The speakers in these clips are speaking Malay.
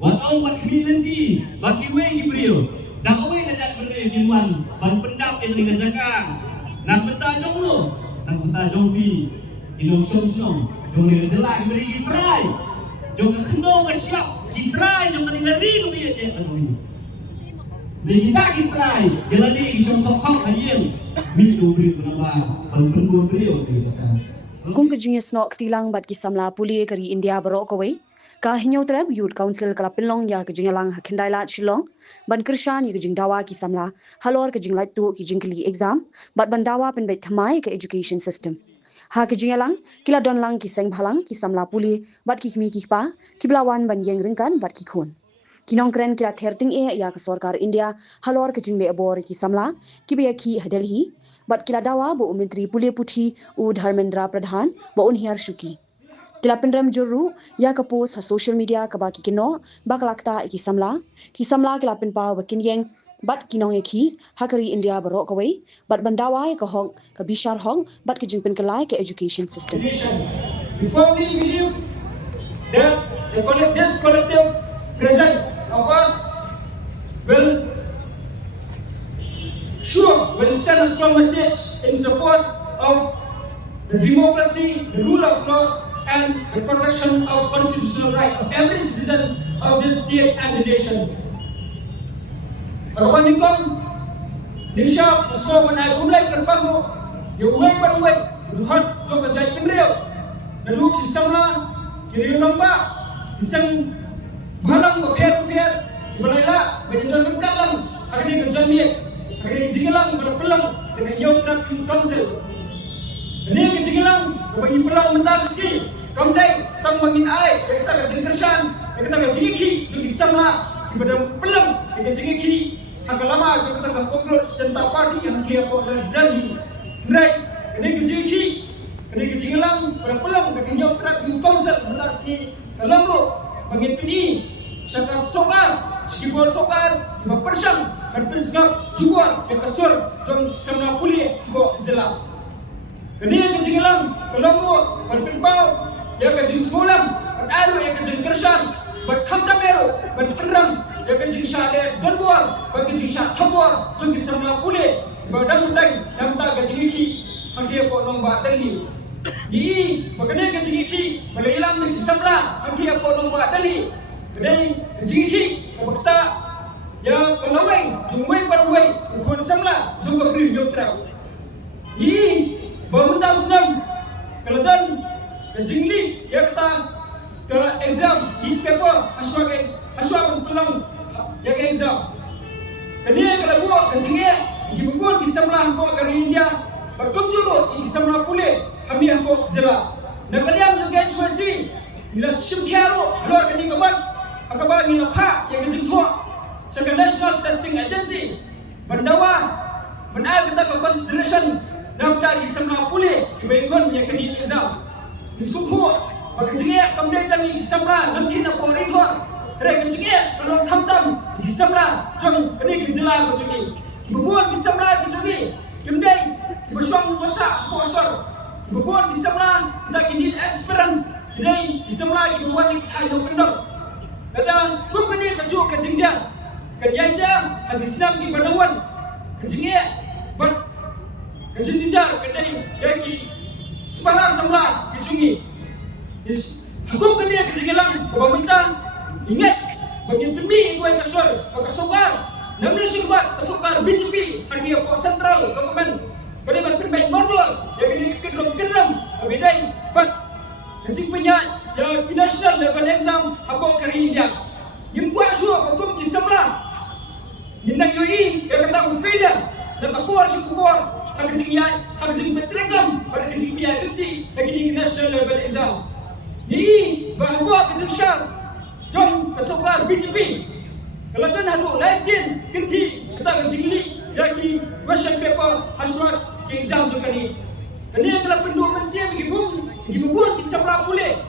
Walau wat kemilenti, Kiwei Jaitbynriew, dah awai na Jaitbynriew Jong ban pendap yang dengan zakang. Nak peta jong lo, nak peta jong pi, ilong song, jong ni jelak beri kitrai, jong kendong siap kitrai, jong kali ngeri tu dia je aduh ni. Beri kitrai, dia lagi isong tokok ayen, mitu beri penambah, ban pendua beriu tu zakang. Kum kejingnya snok tilang bat kisamla puli kari India barok Kiwei. Ka hinyau terap Youth Council kala Pinlong ya kejing lang Khindailat Shillong ban Kirshan ya kejing dawa ki samla halor kejing light tu kejing kli exam bat ban dawa pen bet thymmai ke education system ha kejing lang kila don lang ki seng bhalang ki samla puli bat ki khmi ki pa kiblawan ban yeng ringkan bat ki khon kinong kren kila therting ya ke sorkar India halor kejing le abor ki samla ki be ki Delhi bat kila dawa bo menteri puli puthi u Dharmendra Pradhan bo unhiar shuki kila penrem juru ya ke post ha social media ke baki kino baklakta ki samla kila penpa bakin yeng bat kinong ki hakari India barok Kiwei bat bandawa ke hong ke bishar hong bat ke jingpen kelai ke education system. Before we believe that this collective presence of us will send a strong message in support of the democracy, the rule of law, and the protection of constitutional right of every citizen of this state and the nation. Kawan nikom, Indonesia semua menaik mulai terbangun, Kiwei berwei, duhat coba Jaitbynriew, lalu kisamla, kiri Nongpoh, kisang balang berpihak, Meghalaya Daily berkalang, hari ini kerjanya, hari ini jinglang berpelang dengan Youth Council. Ini jinglang bagi pelang mentasi. Kamdai tang mangin ai kita ka jingkersan kita ka jingiki jugi samla kepada pelang kita jingiki hagalama kita ka cockroach Janta party yang kia ko Delhi right ini jingiki ini jinglang pada pelang ka Youth Council mendaksi kalamro bangin pini saka sorkar Khubor sorkar 5% dan pensgap juga ke kasur jong samla puli ko Jylla ini jinglang kalamro berpau ya kajing sekolah, aru ya kajing kersan, berkham tamero, berperang, ya kajing syade donbor, kajing syade thobor, jung sama pule, berdang yang tak kajing iki, hangkia po Nongpoh Delhi. Di, bagane kajing iki, balilang di samla, hangkia po Nongpoh Delhi. Kedai kajing iki, kabakta, ya kanaweng, jungweng parweng, ukon samla, jung kabri yotrau. Di, bermentau senam, keladan jingli ya kita ke exam di paper aswa pelang ya ke exam kini kalau buat kejingnya dibuat di sebelah ko ke India berkunjung di sebelah pule kami ko Jylla nak kalian juga suasi bila Shim Khia luar kini kawan apa bagi nak yang kejing tua sebagai National Testing Agency bandawa benar kita ke consideration nak di sebelah pule kebaikan yang kini exam Sungguh, bagi jingïa kamdai tangi samra namkin apa ritual. Rek jingïa kalau kamtam di samra jong kini Jylla ko jungi. Bubuan di samra ko jungi. Kamdai bersuang masa posor. Bubuan di samra dak ini esperan. Kini di samra ki bubuan ni thai no pendok. Kadang pun kini keju ke jingja. Kerja habis nam ki banawan. Jingïa bat kejinjar kedai yaki Separa samla kecungi. Hukum kena kejinglang kepada Mynta. Ingat bagi pemi kuai kasur, sorkar. Namun singkat sorkar BJP bagi central government. Bagi berpindah modal, yang ini kedram. Bedai bat kecing punya ya national level exam apa kari India. Yang kuat suap hukum di samla. Yang yoi yang kata failure. Dan kapur si kubur. Hak jing petregam pada jing pia erti lagi di national level exam. Ni bahawa kejurusan jom kesorkar BJP. Kalau dan hadu lesen kenti kita jingli lagi question paper hasrat ke exam juga ni. Kini kalau pendua manusia bagi buat di sebelah pule.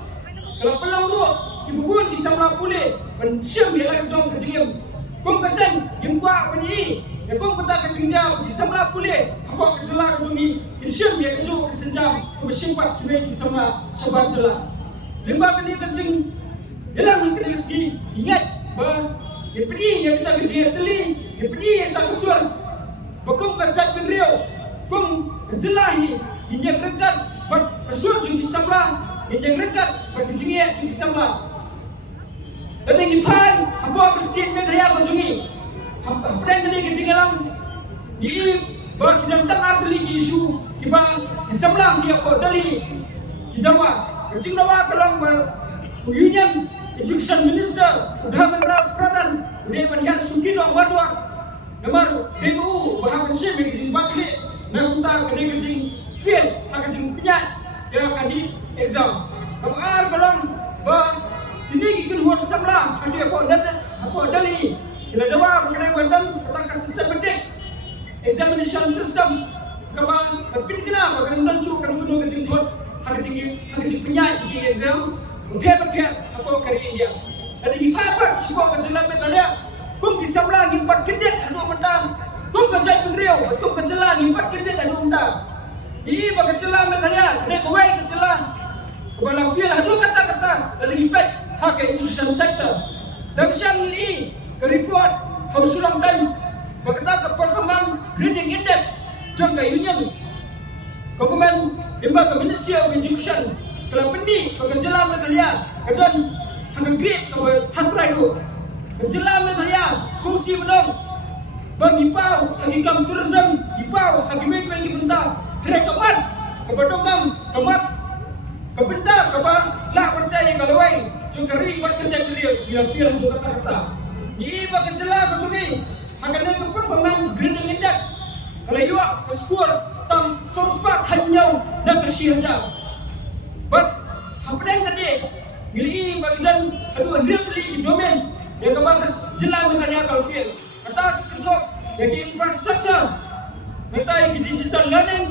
Kalau pelang ro buat di sebelah pule. Mencium dia lagi dong kejingim. Kong kesan yang kuat bani. Kong kata kejingja di sebelah pule. Apa Jylla jungi Shim ya keju kesenjam bersimpat Kiwei di sebelah Jylla. Limba kini kejing hilang kini rezeki. Ingat bniah yang kita jingïathuh, bniah yang tak usul. Bakum ke Jaitbynriew Jong Ngi yang rekat bersur jung sahlang yang rekat berjingïat jung sahlang. Dan yang ipan apa masjid Meghalaya Jong Ngi apa yang ke jingïlang di bagi dan tangar dali isu ibang sahlang dia ko dali Jawa Jawa kalong union education minister udah menerapan udah menhiar sukino wadwa namaru DBU bahawan Shim Khia bakli nangta kene kejing fiel kejing penyat dia akan di exam kamar kalong ba ini kikin huat samla ada apa dali ila dawa mengenai bandan tentang sistem pendidik examination system kama tapi kenapa kan dan su kan bunuh kejing huat kejing penyat di exam upiat apa kari India ada ipapat siapa ke Jylla Meghalaya kum kisabla ngimpat kedet anu mendang kum ke Jaitbynriew kum ke Jylla ngimpat kedet anu mendang di bagi Jylla Meghalaya ne Kiwei ke Jylla kebala fiel anu kata-kata dari ngipet hak education sector dan siang ini ke report House Shillong Times berkata ke performance grading index jong ke union government lembaga Ministry of Education kalau pening bagi Jylla Meghalaya kedan hang grade ke hantrai tu Jylla Meghalaya susi bedong bagi pau bagi kam tourism di pau bagi bagi benda rekomen kebadongam kemat kebenda keba la pantai kalawai juga ri buat kerja beliau bila feel juga kata ni bagi Jylla Meghalaya akan ada performance grading index kalau you ke skor tam sorspak hanyau dan kesihatan but apa yang tadi ngili bagi dan aduh really domains yang kebagus Jylla Meghalaya kalau feel kata ketok yang infrastructure kata yang digital learning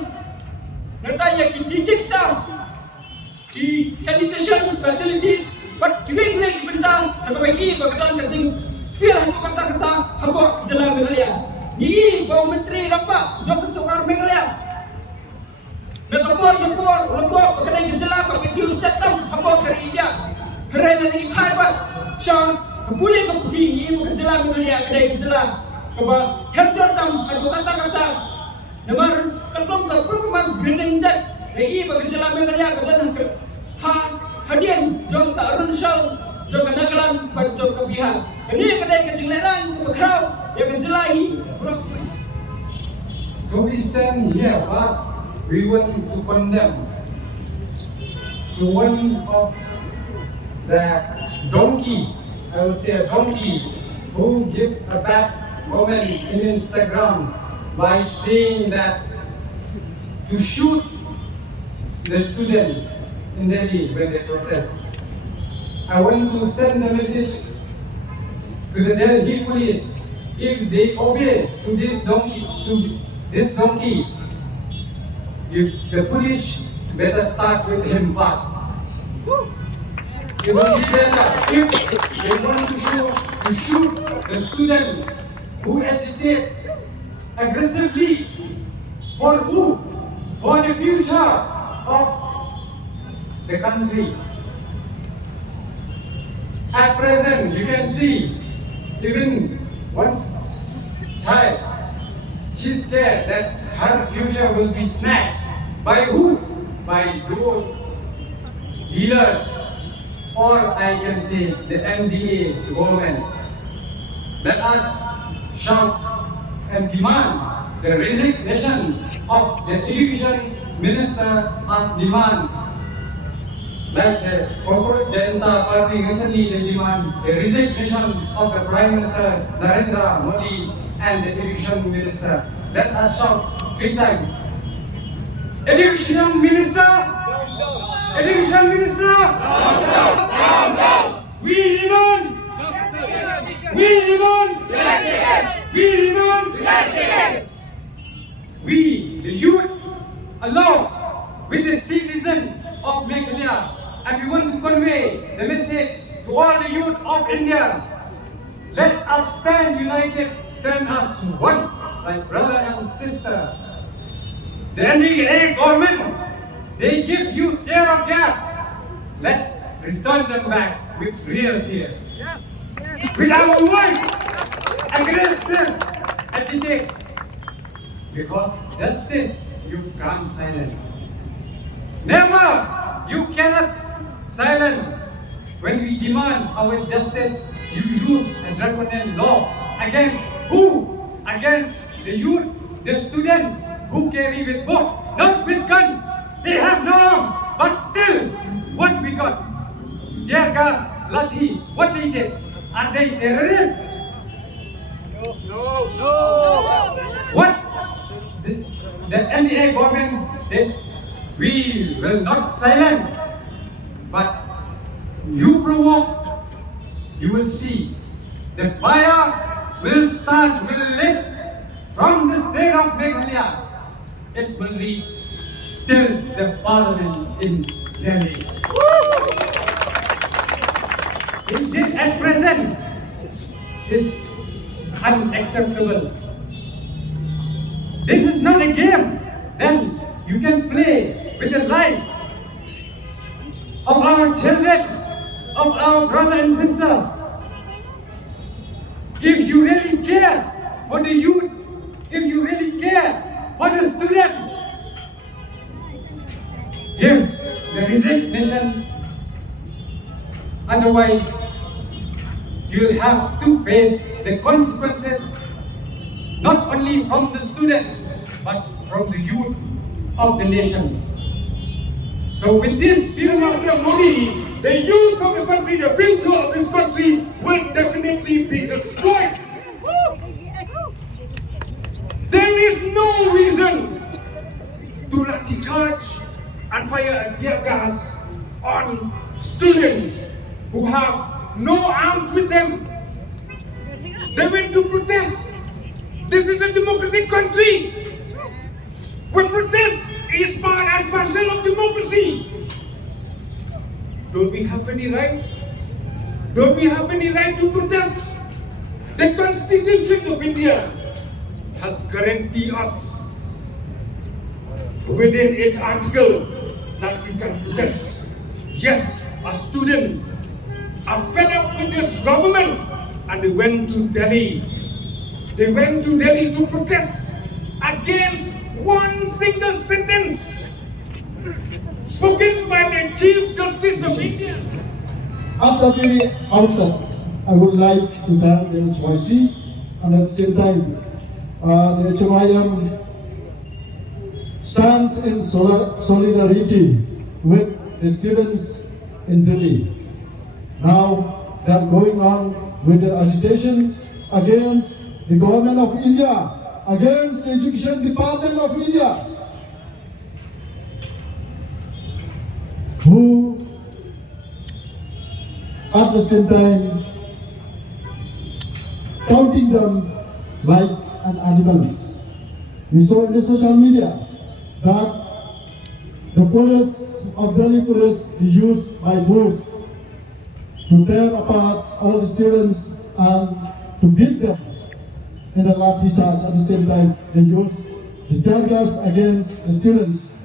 kata yang teaching staff di sanitation facilities but gini bentang kata bagi bagaimana keting feel itu kata-kata hamba Jylla Meghalaya ni bau menteri nampak jom sorkar Meghalaya nak support lembok bagaimana Jylla kalau video setam hamba dari India hari ini paidbah Sean boleh ke tinggi bukan Jylla Meghalaya kedai Jylla keba herder tam adu kata-kata nomor kantom ke performance grading index lagi bagi Jylla Meghalaya kedan hadian jom tak runsel jom ke nagalan pada jom ke pihak ini kedai kejingleran ke crowd yang menjelahi so we stand here first we want to condemn to one of the donkey I will say a donkey who give a bad comment in Instagram by saying that to shoot the students in Delhi when they protest. I want to send a message to the Delhi police. If they obey to this donkey, the police better start with him fast. It will be better if they want to shoot the student who agitate aggressively for who? For the future of the country. At present, you can see even one child, she's scared that her future will be snatched by who? By those dealers, or I can say the MDA government. Let us shout and demand the resignation of the education minister as demand. Like the corporate Jaintia party recently, they demand the resignation of the Prime Minister Narendra Modi and the education minister. Let us shout 3 times. Education minister! Education minister! Down, down! We demand! We demand! We demand! We, the youth, along with the citizen of Meghalaya, and we want to convey the message to all the youth of India. Let us stand united, stand as one, like brother and sister. The NDA government, they give you tear of gas. Let's return them back with real tears. Yes. without voice, aggressive, agitate. Because justice you can't silence. Never, you cannot silence. When we demand our justice, you use a draconian law against who? Against the youth, the students who carry with books, not with guns. They have no arm, but still, what we got? Tear gas, lathi, what they did? Are they terrorists? No. What? The NDA government did? We will not silence, but you provoke, you will see the fire will lit from the state of Meghalaya. It will reach till the parliament in Delhi. This at present is unacceptable. This is not a game. Then you can play with the life of our children, of our brother and sister. If you really care for the youth, if you really care for the student, give the resignation. Otherwise, you will have to face the consequences, not only from the student, but from the youth of the nation. So with this view of the Modi, the youth of the country, the future of this country will definitely be destroyed. There is no reason to lathi charge and fire a tear gas on students who have no arms with them. They went to protest. This is a democratic country. Where protest is part and parcel of democracy. Don't we have any right? Don't we have any right to protest? The Constitution of India has guaranteed us within its article that we can protest. Yes, a student are fed up with this government and they went to Delhi. They went to Delhi to protest against one single sentence spoken by the Chief Justice of India. At the very outset, I would like to thank the HYC and at the same time, the HMIM stands in solidarity with the students in Delhi. Now, they are going on with their agitations against the government of India, against the Education Department of India, who at the same time counting them like an animals. We saw in the social media that the police of Delhi police used by force to tear apart all the students and to beat them in a lathi charge. At the same time, they use the tear gas against the students.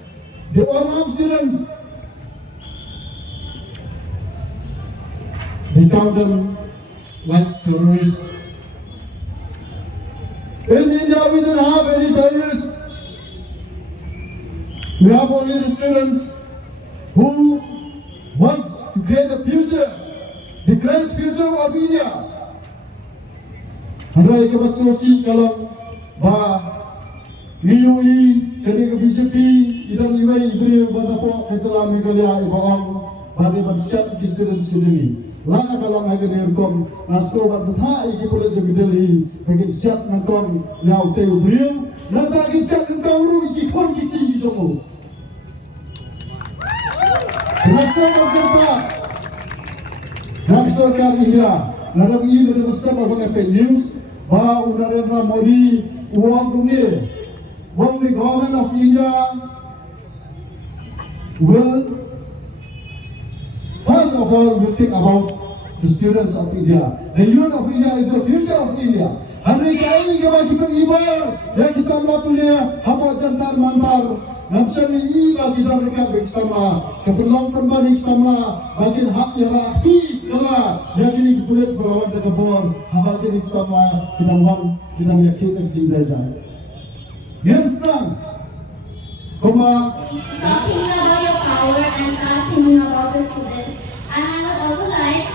The unarmed students, they count them like terrorists. In India, we don't have any terrorists. We have only the students who want to create a future, the great future of India. Handai ke basosi kalau ba Kiwei ketika BJP idan Jaitbynriew Jong Jylla Meghalaya ibang bari bersiap ke students ke Delhi. Lana kalau ngaji direkom nasko berbutai ke pola jadi Delhi bagi siap nangkong yau Jaitbynriew nanti lagi siap nangkong ru iki kon kiti jomo. Rasa berjumpa dan sorkar India nada ini bersama dengan fake news bahwa Narendra Modi uang dunia, uang the government of India will first of all will think about the students of India. The youth of India is the future of India. Hari kali kita bagi pengibar yang kisah tulia apa jantar mantar Namsani iba kita dekat bersama, kepelong pembanding sama, bagian hak yang rakyat kala, yang ini kulit berlawan dengan bor, bagian sama kita wang kita yakin jingïada. Yang senang, Stop thinking about your power and start thinking about the student. And I would also like,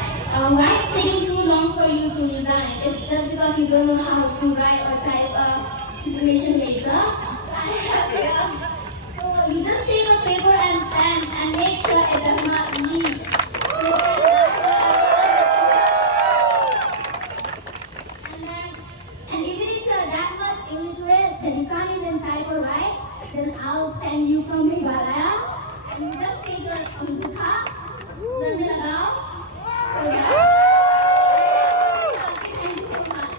why it's taking too long for you to resign? It's just because you don't know how to write or type information later. I have here. So you just take a paper and pen and make sure it does not leak. And even if you're that much illiterate that you can't even type or write, then I'll send you from Meghalaya and you just take your computer, learn it aloud. So yeah. Thank you so much.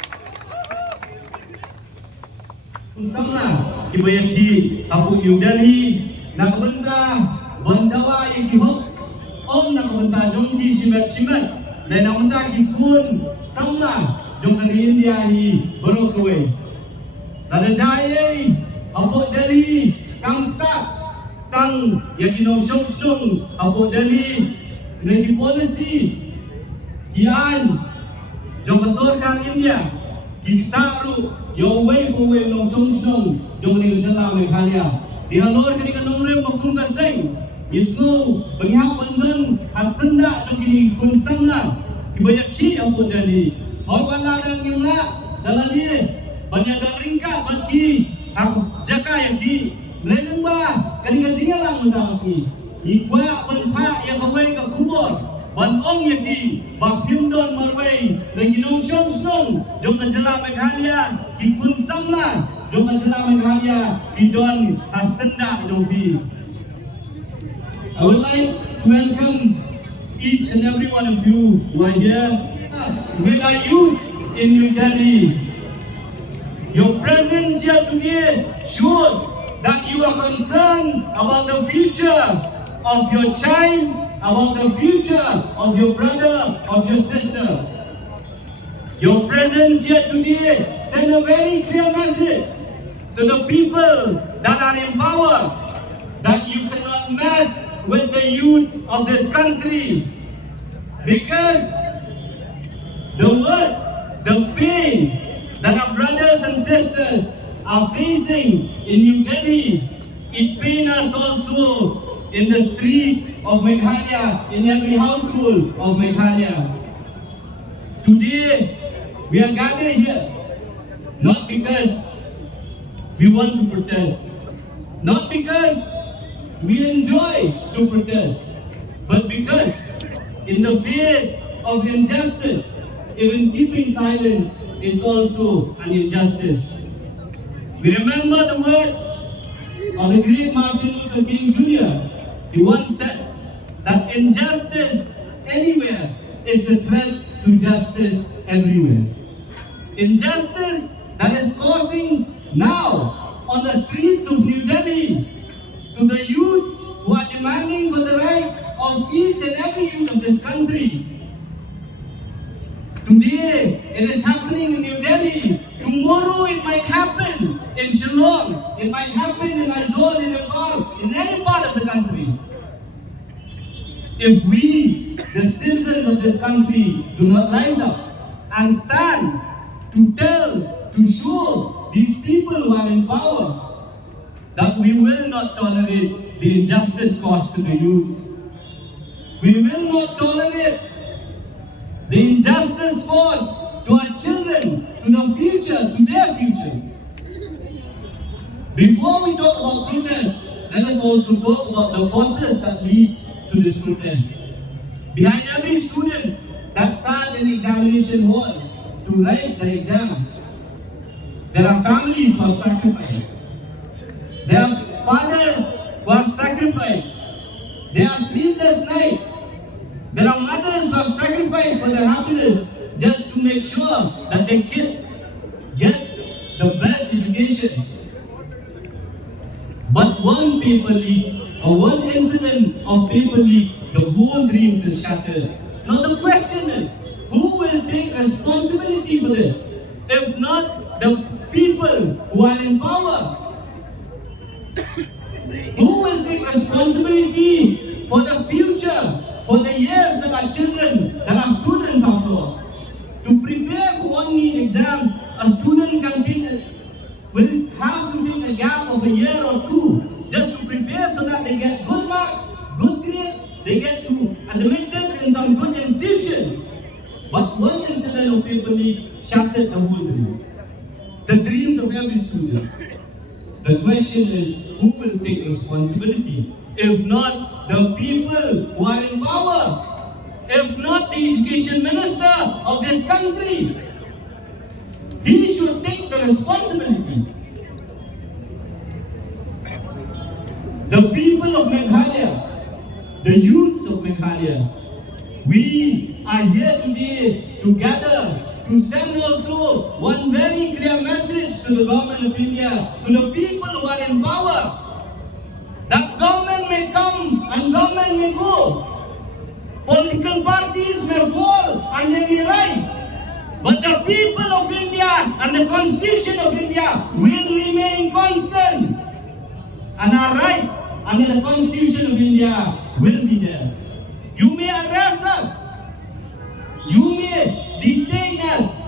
Sama Kiwei Abu New Delhi nak benda bandawa yang dihok om nak benda jongki simat dan nak benda kikun sama jongki India ni berokwe. Tanda jaya Abu Delhi kang tak kang yang shnong Abu Delhi regi polisi ian jongki sorkar India kita ru Yowei Nongstoin Jylla Meghalaya. Di halor kini kan nomre makum kaseng. Yesu bniah bandeng hasenda jongkini kun samna. Kiwei Abu Delhi. Hawala dan imlang dalam dia banyak dan ringkat bagi jaka yang ki melembah kini kan jingïada mendasi. Ikwa benpak yang kawai ke kubur. Ban ong yaki bak piumdon marway dan Nongstoin Jylla Meghalaya ki kun samla Jylla Meghalaya ki don hasenda jongpi. I would like to welcome each and every one of you who are here with our youth in New Delhi. Your presence here today shows that you are concerned about the future of your child, about the future of your brother, of your sister. Your presence here today sends a very clear message to the people that are in power that you cannot mess with the youth of this country because the work, the pain that our brothers and sisters are facing in New Delhi, it pains us also in the streets of Meghalaya, in every household of Meghalaya. Today, we are gathered here not because we want to protest, not because we enjoy to protest, but because in the face of injustice, even keeping silence is also an injustice. We remember the words of the great Martin Luther King Jr. He once said that injustice anywhere is a threat to justice everywhere. Injustice that is causing now on the streets of New Delhi to the youth who are demanding for the right of each and every youth of this country. Today it is happening in New Delhi. Tomorrow it might happen in Shillong. It might happen in Aizawl, in Nongpoh, in any part of the country. If we, the citizens of this country, do not rise up and stand to tell, to show these people who are in power that we will not tolerate the injustice caused to the youth. We will not tolerate the injustice caused to our children, to the future, to their future. Before we talk about protest, let us also talk about the process that leads to this protest. Behind every student that sat in examination hall to write their exams, there are families who have sacrificed. There are fathers who have sacrificed. There are sleepless nights. There are mothers who have sacrificed for their happiness just to make sure that their kids get the best education. But one paper leak or one incident of paper leak, the whole dream is shattered. Now the question is, who will take responsibility for this? If not the people who are in power. Who will take responsibility for the future, for the years that our children, that our students have lost? To prepare for one need exams, a student will have to take a gap of a year or two just to prepare so that they get good marks, good grades, they get to admitted in some good institution. But one incident of paper leak shattered the whole dreams. The dreams of every student. The question is, who will take responsibility? If not the people who are in power, if not the education minister of this country, he should take the responsibility. The people of Meghalaya, the youths of Meghalaya, we are here today together to send also one very clear message to the government of India, to the people who are in power, that government may come and government may go. Political parties may fall and they may rise. But the people of India and the Constitution of India will remain constant. And our rights under the Constitution of India will be there. You may arrest us. You may detain us.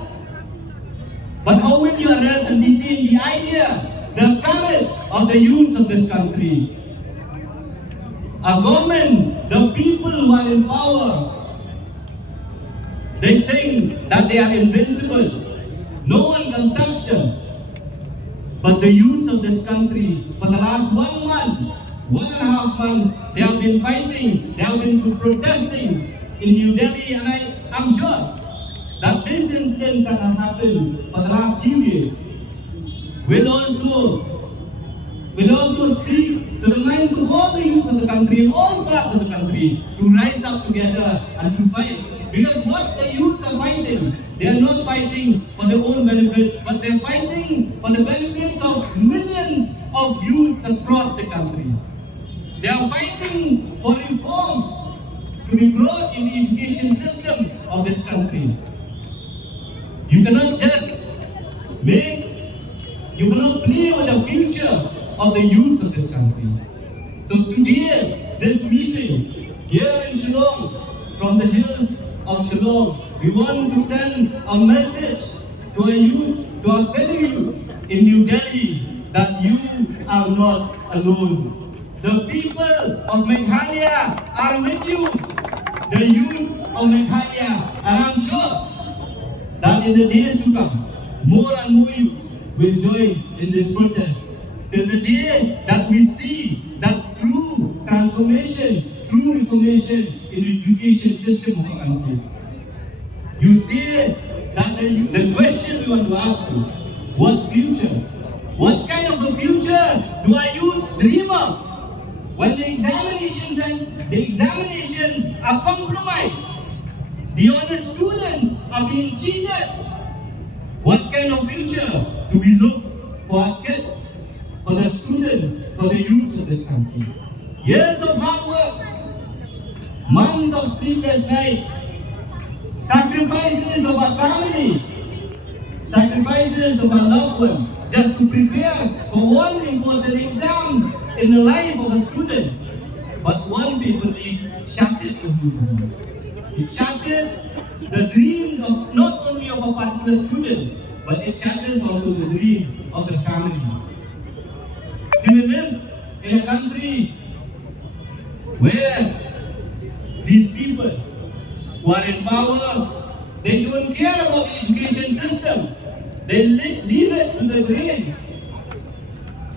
But how will you arrest and detain the idea, the courage of the youth of this country? A government, the people who are in power, they think that they are invincible. No one can touch them. But the youth of this country, for the last 1 month, 1.5 months, they have been fighting, they have been protesting in New Delhi, and I'm sure that this incident that has happened for the last few years will also speak to the minds of all the youth of the country, in all parts of the country, to rise up together and to fight. Because what the youths are fighting, they are not fighting for their own benefits, but they are fighting for the benefits of millions of youths across the country. They are fighting for reform to be brought in the education system of this country. You cannot play with the future of the youth of this country. So today, this meeting here in Shillong, from the hills of Shillong, we want to send a message to our youth, to our fellow youth in New Delhi, that you are not alone. The people of Meghalaya are with you. The youth of Meghalaya, and I'm sure that in the days to come, more and more youth will join in this protest. Till the day that we see that true transformation, true reformation in the education system of our country. You see that the question we want to ask you, what future? What kind of a future do our youth dream of? When the examinations are compromised, the honest students are being cheated. What kind of future do we look for our kids, for the students, for the youth of this country? Years of hard work, months of sleepless nights, sacrifices of our family, sacrifices of our loved one, just to prepare for one important exam in the life of a student. But one paper leak shattered the dreams. It shattered the dream of not only of a particular student, but it shatters also the dream of the family. See, we live in a country where these people who are in power, they don't care about the education system. They leave it to the drain.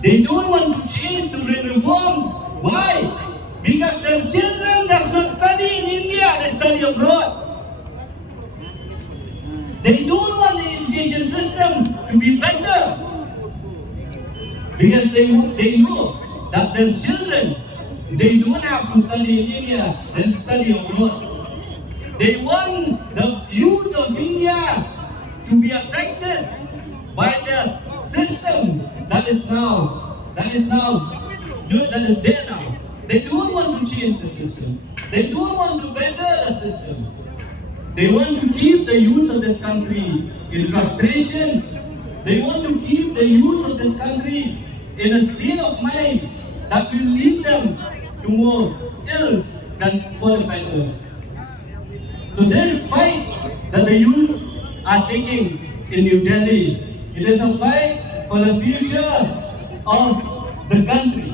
They don't want to change to reforms. Why? Because their children does not study in India, they study abroad. They don't want the education system to be better. Because they know that their children, they don't have to study in India, they study abroad. They want the youth of India to be affected by the system that is there now. They don't want to change the system. They don't want to better the system. They want to keep the youth of this country in frustration. They want to keep the youth of this country in a state of mind that will lead them to more ills than qualified earth. So this fight that the youths are taking in New Delhi, it is a fight for the future of the country.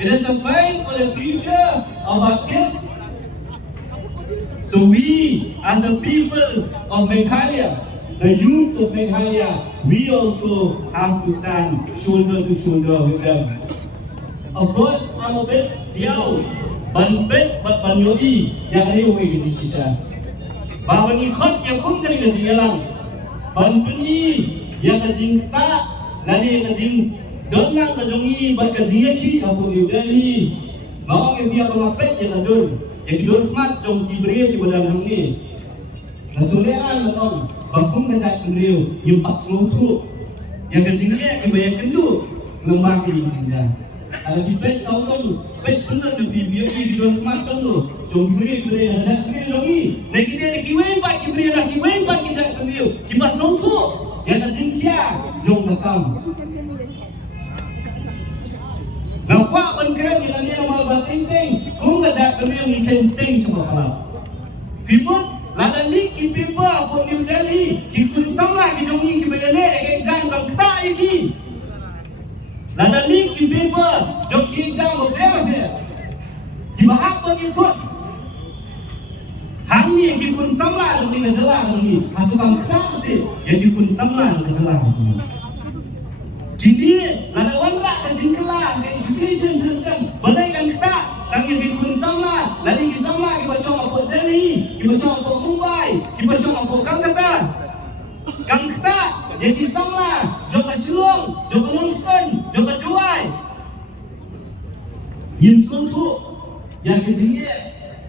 It is a fight for the future of our kids. So we, as the people of Meghalaya, the youths of Meghalaya, we also have to stand shoulder to shoulder with them. Of course, I'm a bit diau, ban bit, but ban yoi, yang ada uwi ke shisha. Bahawa ni khot yang pun kali ke jingïada, ban bniah yang ke jingta, lari ke jing donang ke jongi, ban ke jingïathuh apa New Delhi. Bahawa yang biar pemapet yang adur, yang tidur mat jong Kiwei di badan ni. Nasulean menong, bakung ke Jaitbynriew yang 40 yang ke jingïada yang bayar kendu, lembah ke jingïada. Kalau kita sawdong, pet benar di bibiu di dalam macam tu, jom Kiwei ada Kiwei lagi. Lagi dia ada Kiwei empat kita Jaitbynriew, kita sawdong yang ada Shim Khia jom kham. Nampak benkeren yang dia nama batinting, kung Jaitbynriew ni Khein semua Palat. Pibut lada lik ki pipa pun New Delhi, kita sama ki jongi ki bayale exam kam kata iki. Lada link di paper, jom kita exam di bahak bagi ikut. Hang ni kita pun sama jom dengan jelas ni. Atau kamu kata sih, yang kita pun sama dengan jelas ni. Jadi, lada wanrah ke jingïada ke education system, balai kan kita, tapi kita pun sama. Lada kita sama, kita bersama apa Delhi, kita bersama apa Mumbai, kita bersama apa Kolkata. Kang kita jadi sama, jom ke Shillong, jom ke Nongstoin, jom ke Jowai. Yin suntuk yang kejingnya,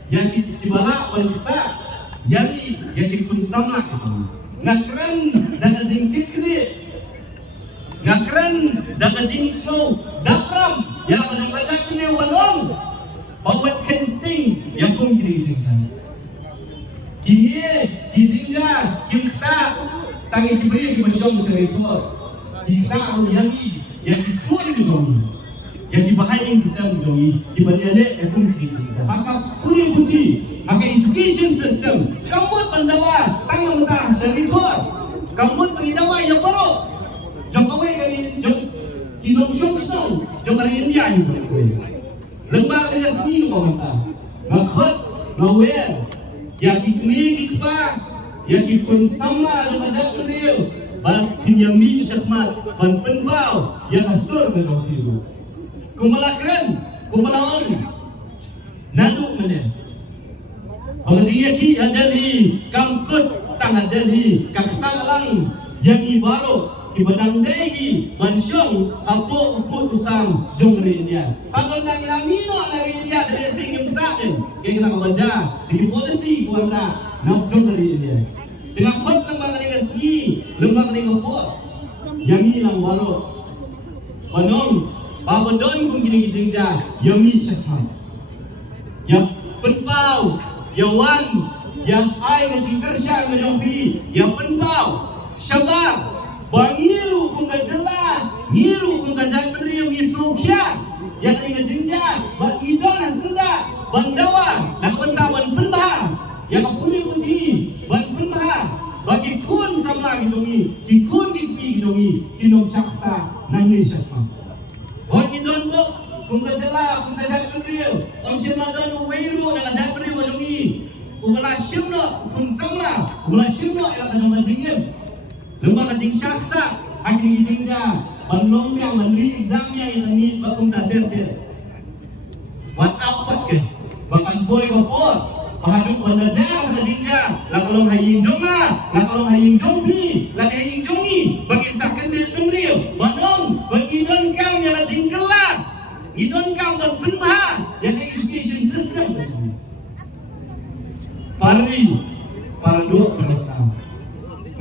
yang dibalak oleh kita, yang kita sama kita. Ngakran dan kejing kikri, ngakran dan kejing slow, dakram yang akan baca kini walong, bawat kensting yang pun kiri jingja. Kini jingja kita tangi diberi ke masyarakat seritor, kita menyanyi yang dituan ke jongi, yang dibahayang bisa menjongi, dibandingkan yang pun kita. Maka putih, maka education system, kamu pendawa tangan mentah seritor, kamu pendawa yang baru, Jokowi kami jom shnong, jom dari India ni. Lembaga dia Sngi pemerintah, ngakot, ngawel, yang dikini kita. Yang ikut sama dengan Jaitbynriew, ban penyami syakmat, ban penbau yang asur ke roh itu. Kumalakran, kumalawan, naduk mana? Kalau jingïathuh yang Delhi, kamkut tangan Delhi, kaktalang yang ibarat ibadang Delhi, ban syong, apok ukut usang jong India. Kalau nak ilamino dari India dari sini mutakin, kita baca di polisi wanrah. Nak jom dari India. Dengan kot lembaga dengan Sngi, lembaga dengan Khubor, yang ini lang baru. Panong, babadon pun kini jingja, yang ini syakman. Yang penbau, yang wan, yang ai ngajing kerja ngajongpi, yang penbau, syabar, bangiru pun kajelah, ngiru pun Jaitbynriew ni Shim Khia, yang ini jingja, ban idon dan sedap, bandawa, nak bentah ban penbah. Yang putih, ban penbah, bagi kun sama gitongi, kikun gitongi, kinong syakta, nangis syakma. Bagi donbok, kung kajala, kung Jaitbynriew, om simadon uwiru dengan Jaitbynriew gitongi, kumala shimno, kun sama, kumala shimno yang kadang majingim, lembaga jing syakta, akhirnya jingja, ban longyang, ban ri examnya yang ni bakung tader. Wat apa ke? Bahkan boy bapor. Bahaduk banajar ke jingja, lakalong haying jonga, lakalong haying jompi, haying jongi, bagi sakan Jaitbynriew, badong, bagi idon kam yang jingkelat, idon kam dan penbah, yang education system. Pari, paradok bersama.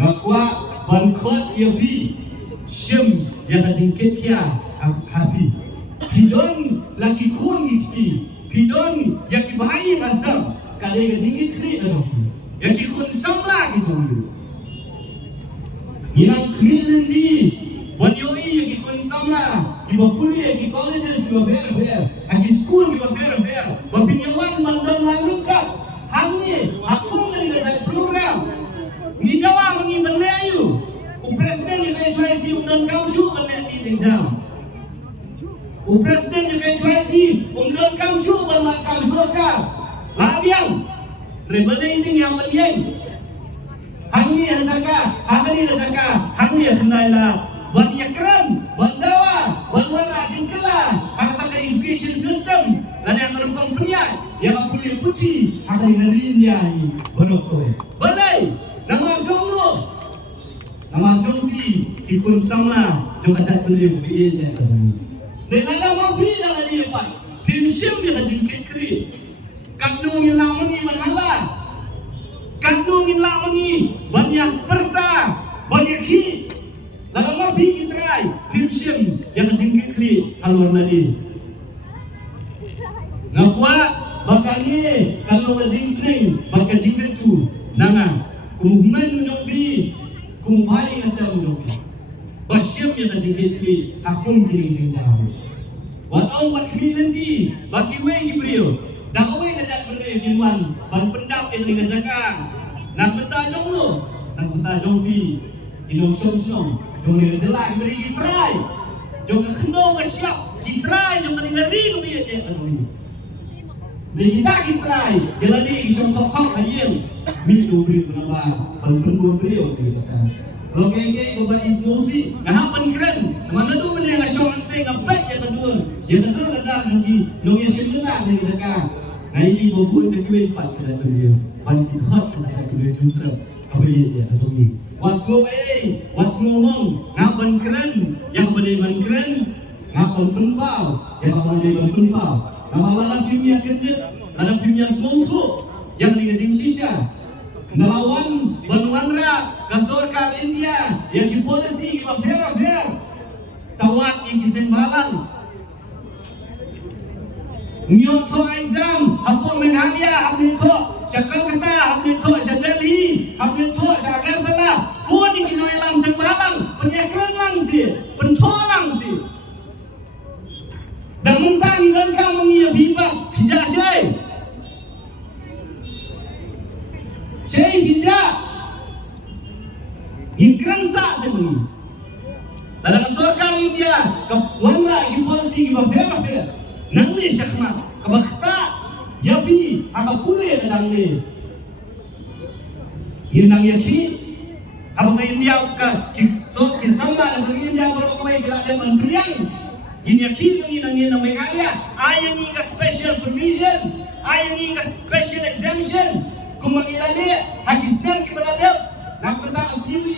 Ngakwa bankot yabi, Shim yang jingkit kia, habi. Hidon laki kun ikti, hidon yang dibahayang asam. Kalau yang jingïathuh ada, yang ikut sama gitu. Yang kylleng di, ban yoi yang ikut sama, kiba kuliah, ki colleges, kiba fair, ki school, kiba fair, bapinyawan mandang malungkap, hangi, akung dari program, ni dawa mengi Melayu, presiden juga instruksi undang kausyu meneliti exam. Presiden juga instruksi undang kausyu bermakam sorkar, labiang, rebelling yang meliang. Hangi hazaka, hangi hendailah. Banyak keren, bandawa, wanrah jingkela, kata education system, dan yang merupakan bniah, yang boleh puji, akan ngerindiai berokoi. Balai, nama jonglo, nama jongpi, ikut sama, jong Jaitbynriew biilnya kami. Dan nama bila lagi apa? Tim Shim Khia jingkit kri, kandung imlang mengi Meghalaya, kandung imlang mengi banyak perta, banyak hi. Dalam mapi kitrai, Shim yang jingkit kri halwar nadi. Ngapwa bakali kalau jingsing bakal jingïathuh nanga kumuhman nyobi kumbai ngasam nyobi. Shim yang jingkit kri akum kini jingjahu. Wat kini nanti Mawkyrwat Dakwai Jaitbynriew Jong Ngi ban pendap yang dengan zakang. Nak benta jonglo, nak benta jongpi, Nongstoin. Jom ni Jylla beri kitrai, jom kendo siap kitrai, jom ni ngeri biar je aduh. Beri kita kitrai, Jylla ni isong tokok ayam, mintu beri penambah, penunggu beri okey sekarang. Kalau kengke buat institusi, ngah keren, mana tu benda yang asal nanti ngapet yang kedua ada nongi sebentar ni sekarang. Nah ini bobot Kiwei pat Jaitbynriew, pan hot Jaitbynriew juntra, apa dia aduh ni. What's wrong? Ngapan keren, yang beriman keren, ngapan penpau, yang beriman penpau. Ngamalan kimia kedek, ada kimia Nongpoh, yang digajing shisha. Ngelawan wanrah, sorkar India, yang di polisi kiba fair, sawat yang kisembahlang. Nyotho exam, apa Meghalaya, apa itu, syakal kata, apa itu, Delhi, apa itu, syakal telah. Phone ini kena elang sembahlang, penyakran langsi, pentol langsi. Dan mentang ilan kamu mengia bibak, hijak Syekh hijak. Ingkran sak sebenarnya. Dalam sorkar India, wanrah, polisi, fair. Nangni syakmat, kebakhta, yapi, apa pulih kadang ni. Inang yakin, apakah India kisama dan India berokoi gelak dan beriang. Ini yakin yang Meghalaya, ayang ini special permission, ayang ini special exemption. Kumangilali, hakiskan keberadab, nak petang siwi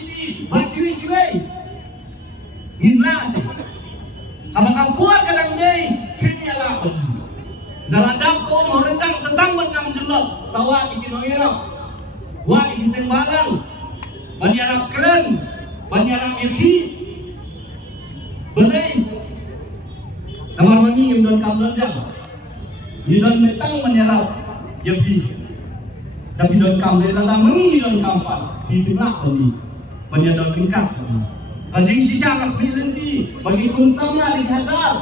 Mawkyrwat Jowai. Imlang, apakah buat kadang ni? Dalam dapur merendang setang berkam jelok sawat ikin nongirok wak ikin sembahlang banyarap keren banyarap ilhi belai tamar wangi yang don kamlanjang don metang banyarap yabi tapi don kam dari ladang mengi don kampan hiduplah tadi banyarap kengkak kajing shisha nak pilenti bagi kun sama dihajar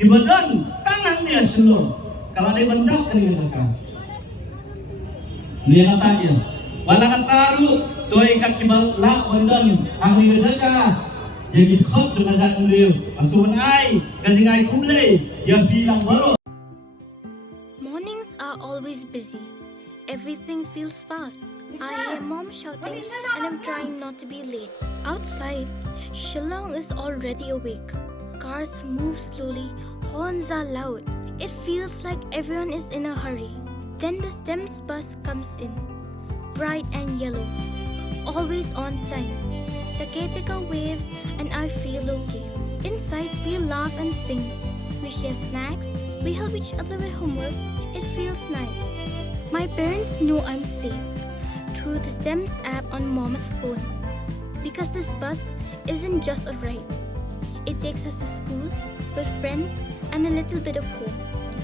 ibadan tangan dia shnong. Kalau dia bendak kena zakam. Ni katanya, wala kataru toy kat kibal la bandan ahli zakah. Yang dikhot dengan Jaitbynriew, asuhan ai, kasing ai kulay, yang bilang baru. Mornings are always busy. Everything feels fast. I hear mom shouting and I'm trying not to be late. Outside, Shillong is already awake. Cars move slowly, horns are loud. It feels like everyone is in a hurry. Then the STEMS bus comes in, bright and yellow, always on time. The caretaker waves and I feel okay. Inside, we laugh and sing. We share snacks, we help each other with homework. It feels nice. My parents know I'm safe through the STEMS app on mom's phone. Because this bus isn't just a ride. It takes us to school, with friends, and a little bit of hope.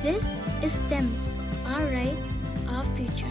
This is STEMS, our right, our future.